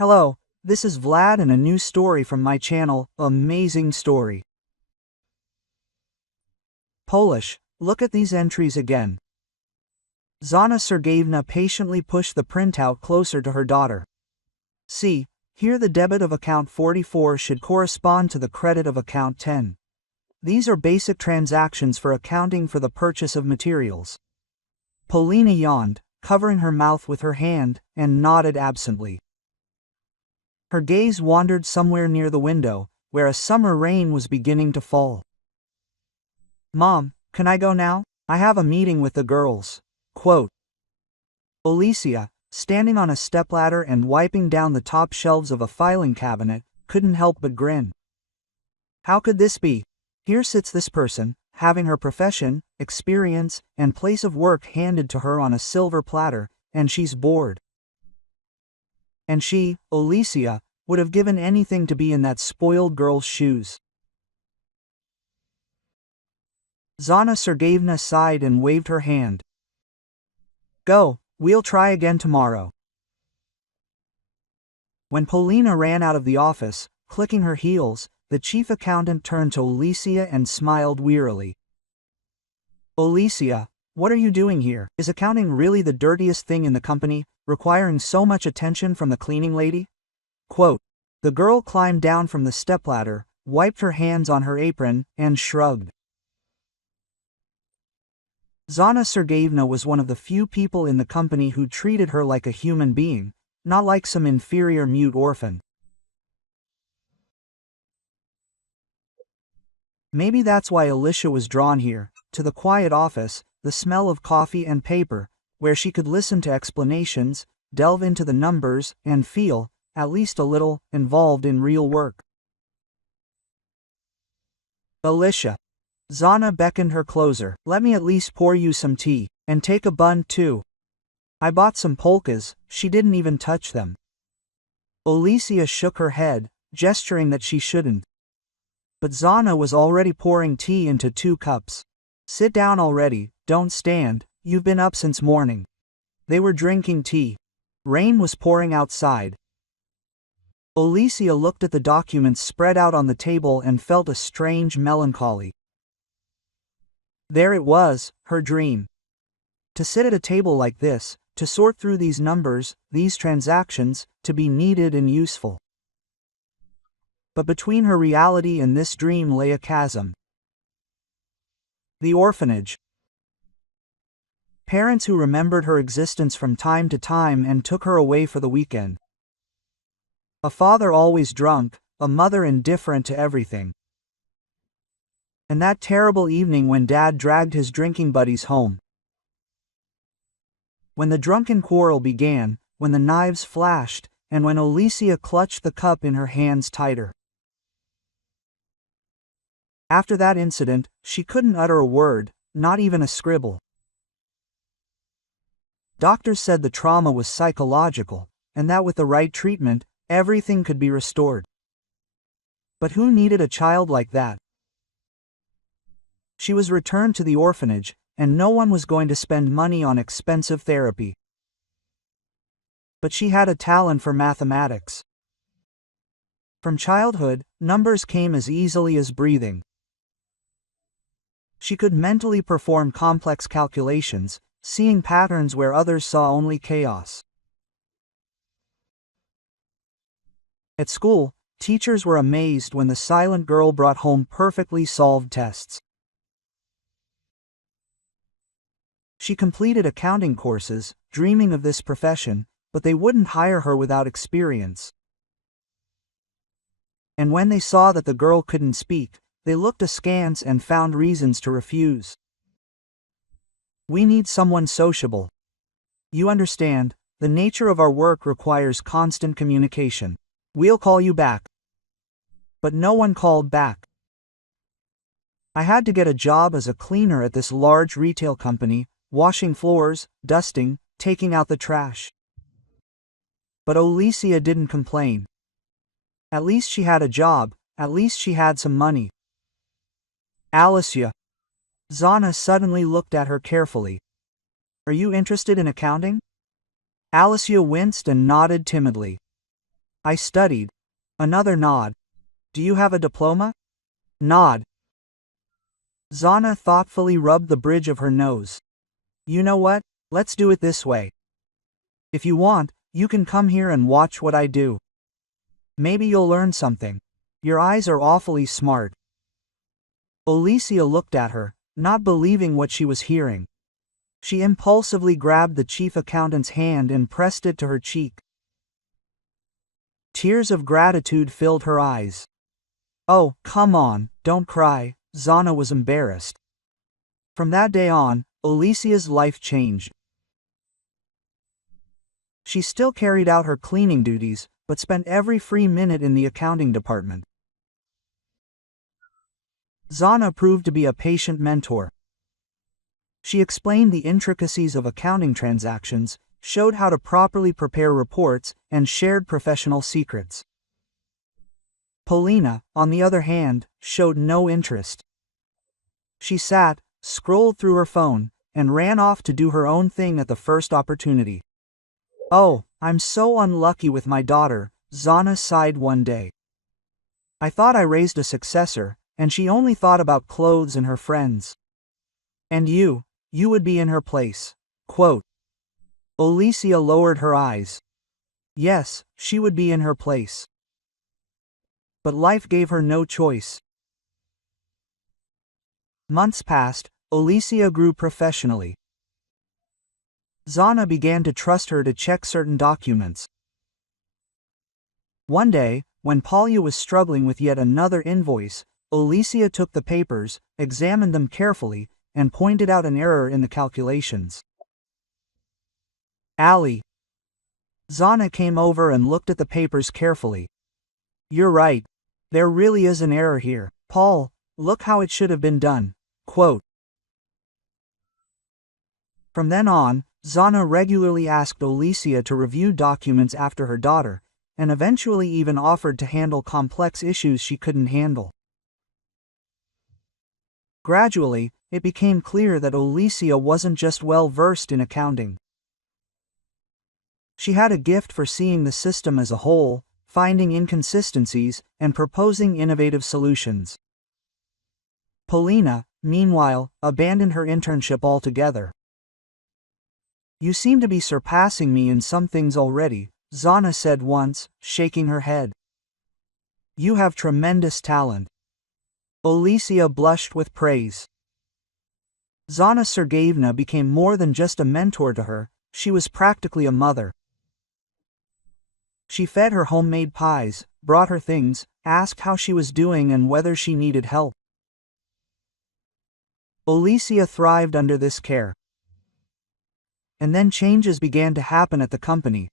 Hello, this is Vlad and a new story from my channel, Amazing Story. Polish, look at these entries again. Zana Sergeyevna patiently pushed the printout closer to her daughter. See, here the debit of account 44 should correspond to the credit of account 10. These are basic transactions for accounting for the purchase of materials. Polina yawned, covering her mouth with her hand, and nodded absently. Her gaze wandered somewhere near the window, where a summer rain was beginning to fall. Mom, can I go now? I have a meeting with the girls. Quote. Alicia, standing on a stepladder and wiping down the top shelves of a filing cabinet, couldn't help but grin. How could this be? Here sits this person, having her profession, experience, and place of work handed to her on a silver platter, and she's bored. And she, Alicia, would have given anything to be in that spoiled girl's shoes. Zana Sergeyevna sighed and waved her hand. Go, we'll try again tomorrow. When Polina ran out of the office, clicking her heels, the chief accountant turned to Alicia and smiled wearily. Alicia, what are you doing here? Is accounting really the dirtiest thing in the company, requiring so much attention from the cleaning lady? Quote. The girl climbed down from the stepladder, wiped her hands on her apron, and shrugged. Zana Sergeyevna was one of the few people in the company who treated her like a human being, not like some inferior mute orphan. Maybe that's why Alicia was drawn here, to the quiet office, the smell of coffee and paper, where she could listen to explanations, delve into the numbers, and feel, at least a little, involved in real work. Alicia. Zana beckoned her closer. Let me at least pour you some tea, and take a bun too. I bought some polkas, she didn't even touch them. Alicia shook her head, gesturing that she shouldn't. But Zana was already pouring tea into 2 cups. Sit down already, don't stand, you've been up since morning. They were drinking tea. Rain was pouring outside. Alicia looked at the documents spread out on the table and felt a strange melancholy. There it was, her dream. To sit at a table like this, to sort through these numbers, these transactions, to be needed and useful. But between her reality and this dream lay a chasm. The orphanage. Parents who remembered her existence from time to time and took her away for the weekend. A father always drunk, a mother indifferent to everything. And that terrible evening when Dad dragged his drinking buddies home. When the drunken quarrel began, when the knives flashed, and when Alicia clutched the cup in her hands tighter. After that incident, she couldn't utter a word, not even a scribble. Doctors said the trauma was psychological, and that with the right treatment, everything could be restored. But who needed a child like that? She was returned to the orphanage, and no one was going to spend money on expensive therapy. But she had a talent for mathematics. From childhood, numbers came as easily as breathing. She could mentally perform complex calculations, seeing patterns where others saw only chaos. At school, teachers were amazed when the silent girl brought home perfectly solved tests. She completed accounting courses, dreaming of this profession, but they wouldn't hire her without experience. And when they saw that the girl couldn't speak, they looked askance and found reasons to refuse. We need someone sociable. You understand, the nature of our work requires constant communication. We'll call you back. But no one called back. I had to get a job as a cleaner at this large retail company, washing floors, dusting, taking out the trash. But Alicia didn't complain. At least she had a job, at least she had some money. Alicia. Zana suddenly looked at her carefully. Are you interested in accounting? Alicia winced and nodded timidly. I studied. Another nod. Do you have a diploma? Nod. Zana thoughtfully rubbed the bridge of her nose. You know what? Let's do it this way. If you want, you can come here and watch what I do. Maybe you'll learn something. Your eyes are awfully smart. Alicia looked at her, not believing what she was hearing. She impulsively grabbed the chief accountant's hand and pressed it to her cheek. Tears of gratitude filled her eyes. Oh, come on, don't cry, Zana was embarrassed. From that day on, Alicia's life changed. She still carried out her cleaning duties, but spent every free minute in the accounting department. Zana proved to be a patient mentor. She explained the intricacies of accounting transactions, showed how to properly prepare reports, and shared professional secrets. Polina, on the other hand, showed no interest. She sat, scrolled through her phone, and ran off to do her own thing at the first opportunity. Oh, I'm so unlucky with my daughter, Zana sighed one day. I thought I raised a successor, and she only thought about clothes and her friends. And you would be in her place. Quote. Alicia lowered her eyes. Yes, she would be in her place. But life gave her no choice. Months passed, Alicia grew professionally. Zana began to trust her to check certain documents. One day, when Polya was struggling with yet another invoice, Alicia took the papers, examined them carefully, and pointed out an error in the calculations. Ali. Zana came over and looked at the papers carefully. You're right. There really is an error here. Paul, look how it should have been done. Quote. From then on, Zana regularly asked Alicia to review documents after her daughter, and eventually even offered to handle complex issues she couldn't handle. Gradually, it became clear that Alicia wasn't just well-versed in accounting. She had a gift for seeing the system as a whole, finding inconsistencies, and proposing innovative solutions. Polina, meanwhile, abandoned her internship altogether. You seem to be surpassing me in some things already, Zana said once, shaking her head. You have tremendous talent. Alicia blushed with praise. Zana Sergeyevna became more than just a mentor to her, she was practically a mother. She fed her homemade pies, brought her things, asked how she was doing and whether she needed help. Alicia thrived under this care. And then changes began to happen at the company.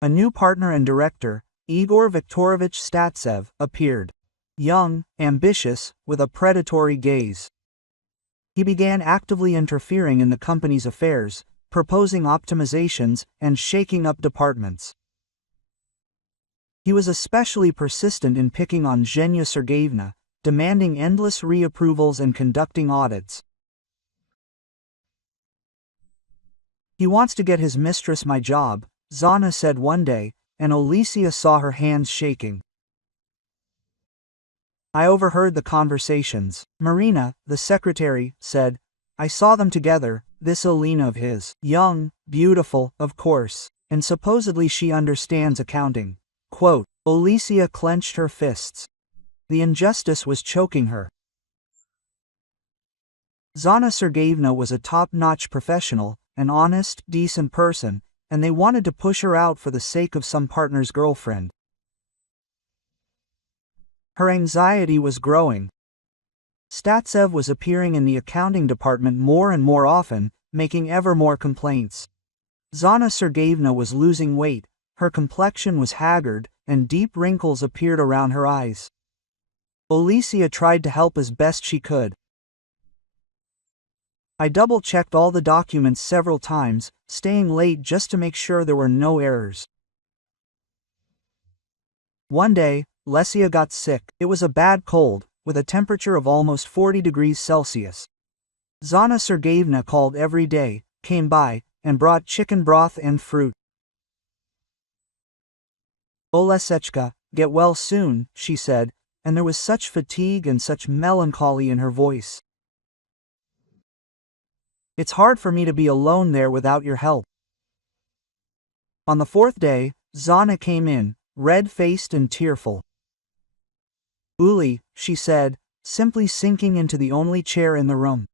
A new partner and director, Igor Viktorovich Statsev, appeared. Young, ambitious, with a predatory gaze. He began actively interfering in the company's affairs, proposing optimizations, and shaking up departments. He was especially persistent in picking on Zhenya Sergeyevna, demanding endless reapprovals and conducting audits. He wants to get his mistress my job, Zana said one day, and Alicia saw her hands shaking. I overheard the conversations. Marina, the secretary, said, I saw them together, this Alina of his. Young, beautiful, of course, and supposedly she understands accounting. Quote. Alicia clenched her fists. The injustice was choking her. Zana Sergeyevna was a top-notch professional, an honest, decent person, and they wanted to push her out for the sake of some partner's girlfriend. Her anxiety was growing. Statsev was appearing in the accounting department more and more often, making ever more complaints. Zana Sergeyevna was losing weight, her complexion was haggard, and deep wrinkles appeared around her eyes. Alicia tried to help as best she could. I double-checked all the documents several times, staying late just to make sure there were no errors. One day, Lesia got sick. It was a bad cold, with a temperature of almost 40 degrees Celsius. Zana Sergeyevna called every day, came by, and brought chicken broth and fruit. Olesechka, get well soon, she said, and there was such fatigue and such melancholy in her voice. It's hard for me to be alone there without your help. On the fourth day, Zana came in, red-faced and tearful. Uli, she said, simply sinking into the only chair in the room.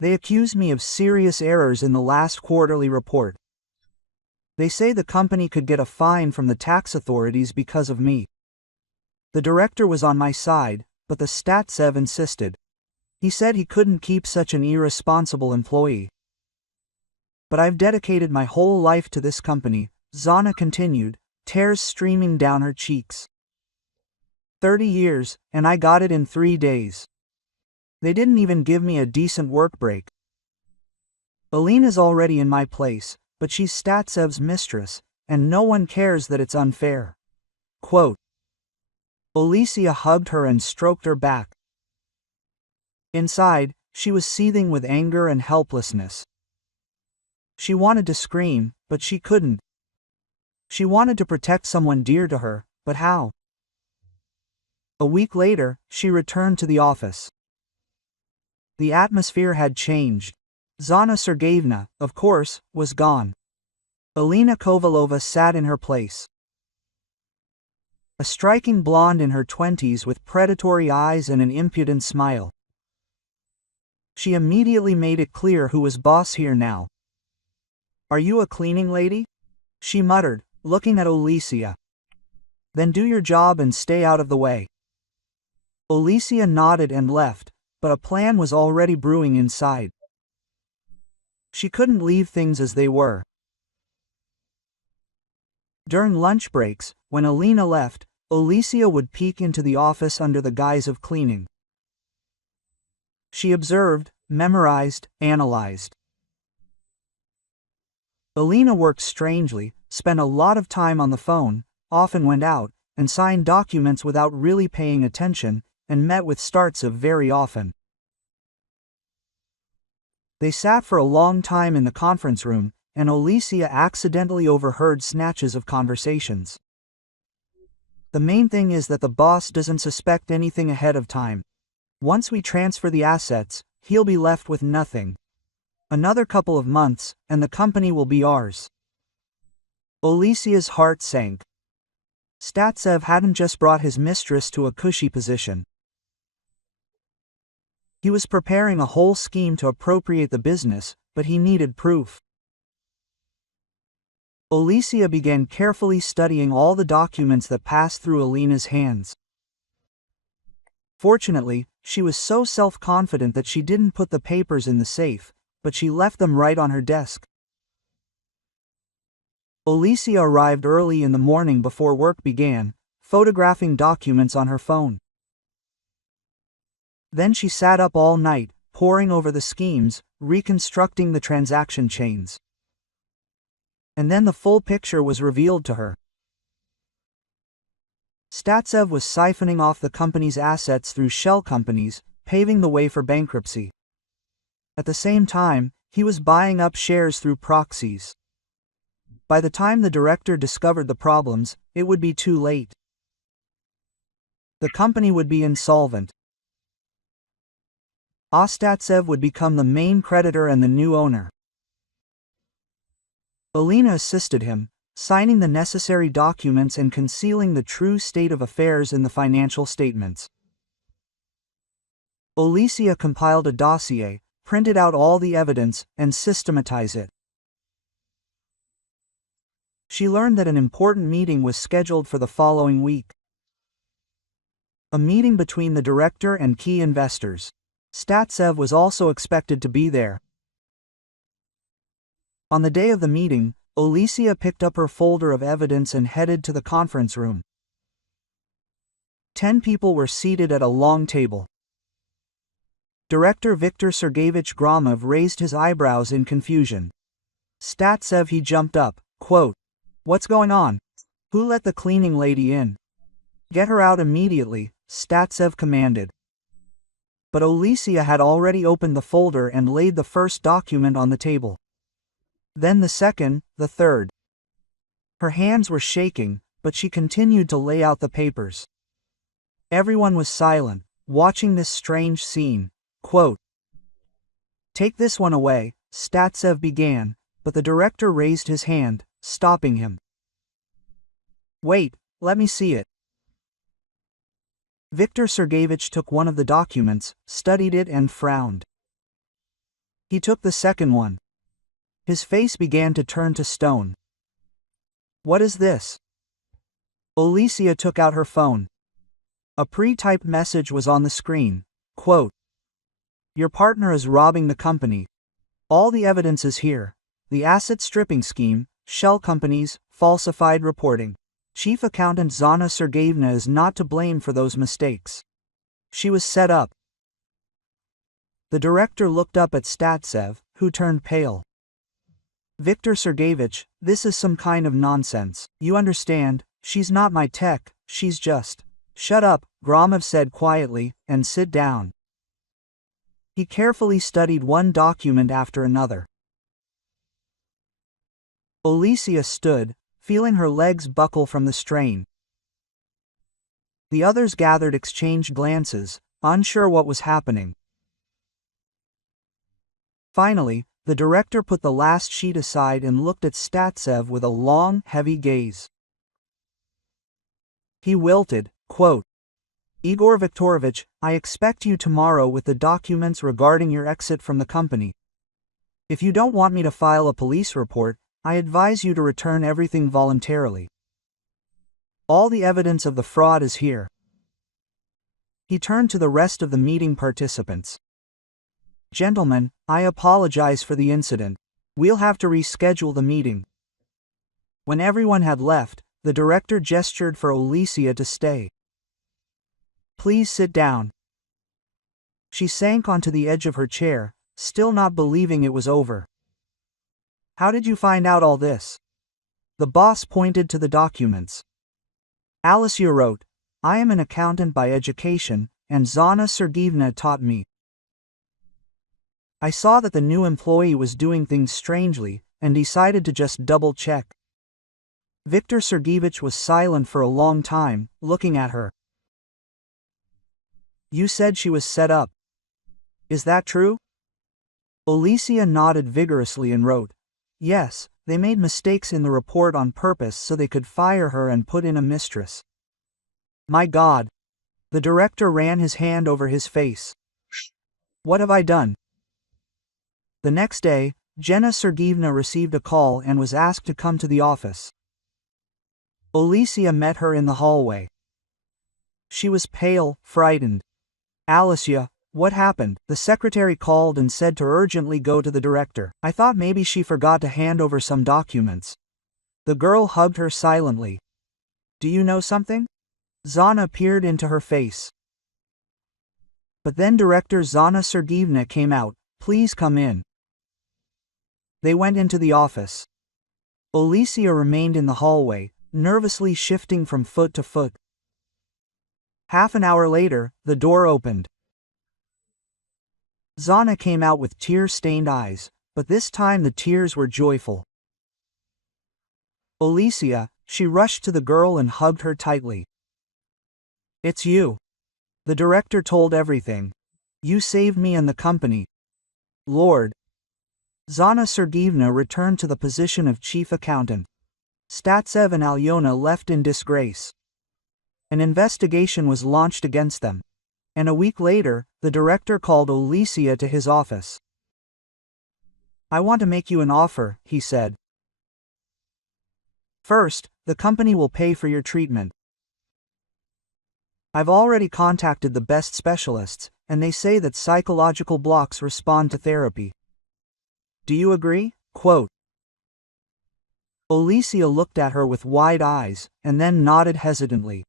They accuse me of serious errors in the last quarterly report. They say the company could get a fine from the tax authorities because of me. The director was on my side, but the Statsev insisted. He said he couldn't keep such an irresponsible employee. But I've dedicated my whole life to this company, Zana continued, tears streaming down her cheeks. 30 years, and I got it in 3 days. They didn't even give me a decent work break. Alina's already in my place, but she's Statsev's mistress, and no one cares that it's unfair. Quote. Olesia hugged her and stroked her back. Inside, she was seething with anger and helplessness. She wanted to scream, but she couldn't. She wanted to protect someone dear to her, but how? A week later, she returned to the office. The atmosphere had changed. Zana Sergeyevna, of course, was gone. Alina Kovalova sat in her place. A striking blonde in her 20s with predatory eyes and an impudent smile. She immediately made it clear who was boss here now. Are you a cleaning lady? She muttered, looking at Olesia. Then do your job and stay out of the way. Olesia nodded and left, but a plan was already brewing inside. She couldn't leave things as they were. During lunch breaks, when Alina left, Olesia would peek into the office under the guise of cleaning. She observed, memorized, analyzed. Alina worked strangely, spent a lot of time on the phone, often went out, and signed documents without really paying attention, and met with Startsev very often. They sat for a long time in the conference room, and Olesia accidentally overheard snatches of conversations. The main thing is that the boss doesn't suspect anything ahead of time. Once we transfer the assets, he'll be left with nothing. Another couple of months, and the company will be ours. Olesia's heart sank. Statsev hadn't just brought his mistress to a cushy position. He was preparing a whole scheme to appropriate the business, but he needed proof. Olesia began carefully studying all the documents that passed through Alina's hands. Fortunately, she was so self-confident that she didn't put the papers in the safe, but she left them right on her desk. Olesia arrived early in the morning before work began, photographing documents on her phone. Then she sat up all night, poring over the schemes, reconstructing the transaction chains. And then the full picture was revealed to her. Statsev was siphoning off the company's assets through shell companies, paving the way for bankruptcy. At the same time, he was buying up shares through proxies. By the time the director discovered the problems, it would be too late. The company would be insolvent. Ostatsev would become the main creditor and the new owner. Alina assisted him, signing the necessary documents and concealing the true state of affairs in the financial statements. Olesia compiled a dossier, printed out all the evidence, and systematized it. She learned that an important meeting was scheduled for the following week. A meeting between the director and key investors. Statsev was also expected to be there. On the day of the meeting, Olesia picked up her folder of evidence and headed to the conference room. 10 people were seated at a long table. Director Viktor Sergeyevich Gromov raised his eyebrows in confusion. Statsev, he jumped up, quote, "What's going on? Who let the cleaning lady in? Get her out immediately," Statsev commanded. But Olesia had already opened the folder and laid the first document on the table. Then the second, the third. Her hands were shaking, but she continued to lay out the papers. Everyone was silent, watching this strange scene. Quote, "Take this one away," Statsev began, but the director raised his hand, stopping him. "Wait, let me see it." Viktor Sergeyevich took one of the documents, studied it and frowned. He took the second one. His face began to turn to stone. "What is this?" Alicia took out her phone. A pre-typed message was on the screen. Quote, "Your partner is robbing the company. All the evidence is here. The asset stripping scheme, shell companies, falsified reporting. Chief accountant Zana Sergeyevna is not to blame for those mistakes. She was set up." The director looked up at Statsev, who turned pale. "Viktor Sergeyevich, this is some kind of nonsense. You understand, she's not my tech, she's just—" "Shut up," Gromov said quietly, "and sit down." He carefully studied one document after another. Alicia stood, feeling her legs buckle from the strain. The others gathered, exchanged glances, unsure what was happening. Finally, the director put the last sheet aside and looked at Statsev with a long, heavy gaze. He wilted, quote, "Igor Viktorovich, I expect you tomorrow with the documents regarding your exit from the company. If you don't want me to file a police report, I advise you to return everything voluntarily. All the evidence of the fraud is here." He turned to the rest of the meeting participants. "Gentlemen, I apologize for the incident. We'll have to reschedule the meeting." When everyone had left, the director gestured for Alicia to stay. "Please sit down." She sank onto the edge of her chair, still not believing it was over. "How did you find out all this?" The boss pointed to the documents. Alicia wrote, "I am an accountant by education, and Zana Sergeyevna taught me. I saw that the new employee was doing things strangely, and decided to just double-check." Viktor Sergeyevich was silent for a long time, looking at her. "You said she was set up. Is that true?" Alicia nodded vigorously and wrote, "Yes, they made mistakes in the report on purpose so they could fire her and put in a mistress." "My God!" The director ran his hand over his face. "What have I done?" The next day, Jenna Sergeyevna received a call and was asked to come to the office. Alicia met her in the hallway. She was pale, frightened. "Alicia, what happened?" The secretary called and said to urgently go to the director. "I thought maybe she forgot to hand over some documents." The girl hugged her silently. "Do you know something?" Zana peered into her face. But then Director Zana Sergeyevna came out. "Please come in." They went into the office. Alicia remained in the hallway, nervously shifting from foot to foot. Half an hour later, the door opened. Zana came out with tear-stained eyes, but this time the tears were joyful. "Alicia," she rushed to the girl and hugged her tightly. "It's you." The director told everything. "You saved me and the company. Lord." Zana Sergeyevna returned to the position of chief accountant. Statsev and Alyona left in disgrace. An investigation was launched against them. And a week later, the director called Alicia to his office. "I want to make you an offer," he said. "First, the company will pay for your treatment. I've already contacted the best specialists, and they say that psychological blocks respond to therapy. Do you agree?" Quote. Alicia looked at her with wide eyes, and then nodded hesitantly.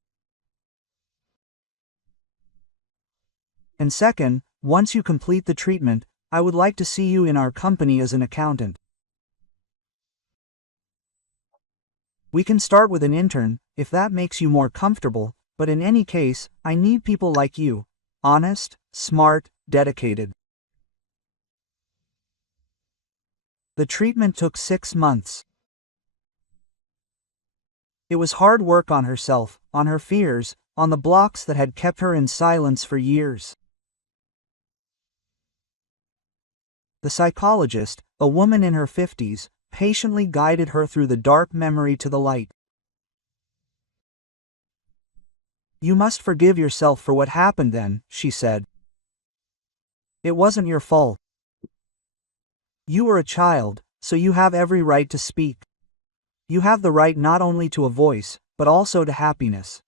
"And second, once you complete the treatment, I would like to see you in our company as an accountant. We can start with an intern, if that makes you more comfortable, but in any case, I need people like you, honest, smart, dedicated." The treatment took 6 months. It was hard work on herself, on her fears, on the blocks that had kept her in silence for years. The psychologist, a woman in her 50s, patiently guided her through the dark memory to the light. "You must forgive yourself for what happened then," she said. "It wasn't your fault. You were a child, so you have every right to speak. You have the right not only to a voice, but also to happiness."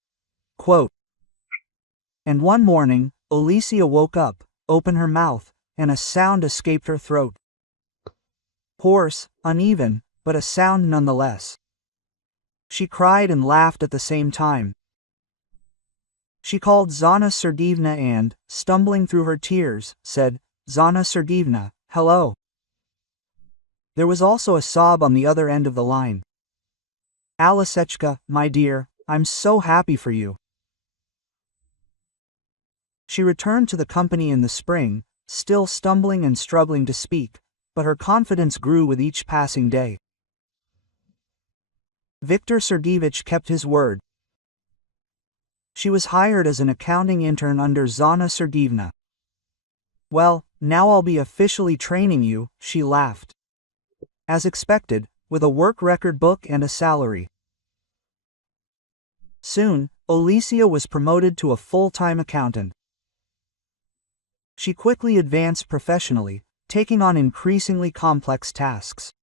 Quote. And one morning, Alicia woke up, opened her mouth, and a sound escaped her throat. Hoarse, uneven, but a sound nonetheless. She cried and laughed at the same time. She called Zana Sergeevna and, stumbling through her tears, said, "Zana Sergeevna, hello." There was also a sob on the other end of the line. "Alisechka, my dear, I'm so happy for you." She returned to the company in the spring, still stumbling and struggling to speak, but her confidence grew with each passing day. Viktor Sergeyevich kept his word. She was hired as an accounting intern under Zana Sergeevna. "Well, now I'll be officially training you," she laughed. As expected, with a work record book and a salary. Soon, Alicia was promoted to a full-time accountant. She quickly advanced professionally, taking on increasingly complex tasks.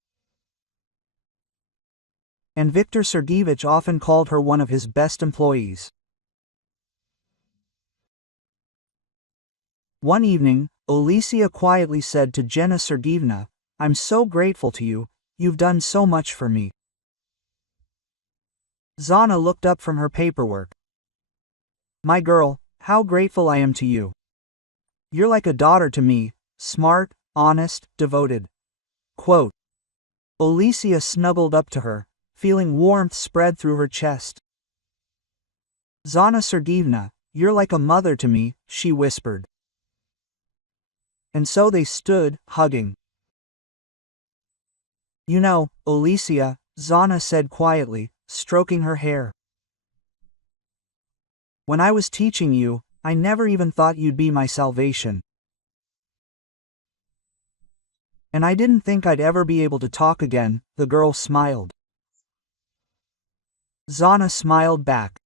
And Viktor Sergeyevich often called her one of his best employees. One evening, Alicia quietly said to Jenna Sergeevna, "I'm so grateful to you, you've done so much for me." Zana looked up from her paperwork. "My girl, how grateful I am to you. You're like a daughter to me, smart, honest, devoted." Quote. Alicia snuggled up to her, feeling warmth spread through her chest. "Zana Sergeevna, you're like a mother to me," she whispered. And so they stood, hugging. "You know, Alicia," Zana said quietly, stroking her hair. "When I was teaching you, I never even thought you'd be my salvation. And I didn't think I'd ever be able to talk again," the girl smiled. Zana smiled back.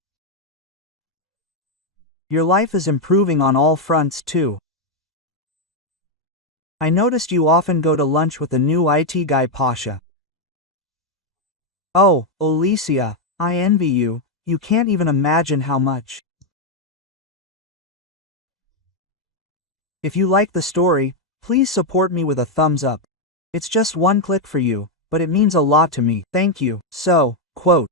"Your life is improving on all fronts too. I noticed you often go to lunch with the new IT guy Pasha." "Oh, Alicia, I envy you, you can't even imagine how much." If you like the story, please support me with a thumbs up. It's just one click for you, but it means a lot to me. Thank you. So, quote.